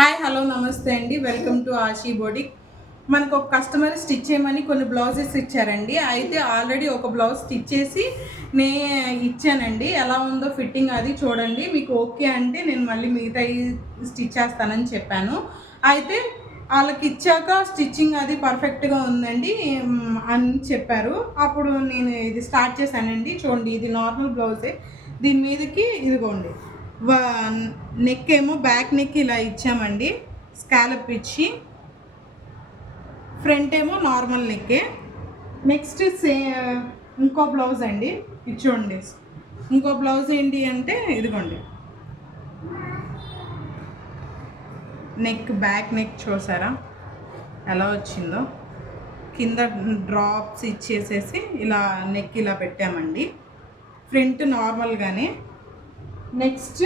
Hi hello నమస్తే అండి, welcome to ఆషీ boutique. మనకు ఒక కస్టమర్ స్టిచ్ చేయమని కొన్ని బ్లౌజెస్ ఇచ్చారండి. అయితే ఆల్రెడీ ఒక బ్లౌజ్ స్టిచ్ చేసి ఇచ్చానండి. ఎలా ఉందో ఫిట్టింగ్ అది చూడండి, మీకు ఓకే అంటే నేను మళ్ళీ మిగతా స్టిచ్ చేస్తానని చెప్పాను. అయితే వాళ్ళకి ఇచ్చాక స్టిచ్చింగ్ అది పర్ఫెక్ట్గా ఉందండి అని చెప్పారు. అప్పుడు నేను ఇది స్టార్ట్ చేశానండి. చూడండి, ఇది నార్మల్ బ్లౌజే. దీని మీదకి ఇదిగోండి నెక్ ఏమో బ్యాక్ నెక్ ఇలా ఇచ్చామండి, స్కాలప్ ఇచ్చి. ఫ్రంట్ ఏమో నార్మల్ నెక్కే. నెక్స్ట్ ఇంకో బ్లౌజ్ అండి, ఇది చూడండి. ఇంకో బ్లౌజ్ ఏంటి అంటే ఇదిగోండి, నెక్ బ్యాక్ నెక్ చూసారా ఎలా వచ్చిందో. కింద డ్రాప్స్ ఇచ్చేసేసి ఇలా నెక్ ఇలా పెట్టామండి. ఫ్రంట్ నార్మల్గానే. నెక్స్ట్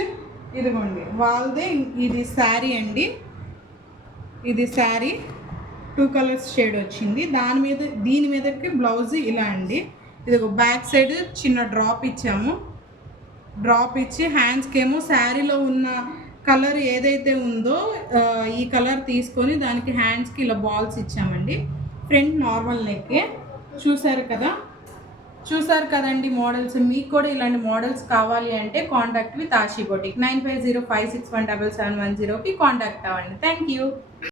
ఇదిగోండి వాళ్ళదే, ఇది శారీ అండి. ఇది శారీ 2 కలర్స్ షేడ్ వచ్చింది. దీని మీదకి బ్లౌజ్ ఇలా అండి. ఇది బ్యాక్ సైడ్ చిన్న డ్రాప్ ఇచ్చాము. డ్రాప్ ఇచ్చి హ్యాండ్స్కి ఏమో శారీలో ఉన్న కలర్ ఏదైతే ఉందో ఈ కలర్ తీసుకొని దానికి హ్యాండ్స్కి ఇలా బాల్స్ ఇచ్చామండి. ఫ్రంట్ నార్మల్ నెక్కే. చూసారు కదండి మోడల్స్. మీకు కూడా ఇలాంటి మోడల్స్ కావాలి అంటే కాంటాక్ట్ విత్ ఆషీ బోటిక్. 9505617710కి కాంటాక్ట్ అవ్వండి. Thank you.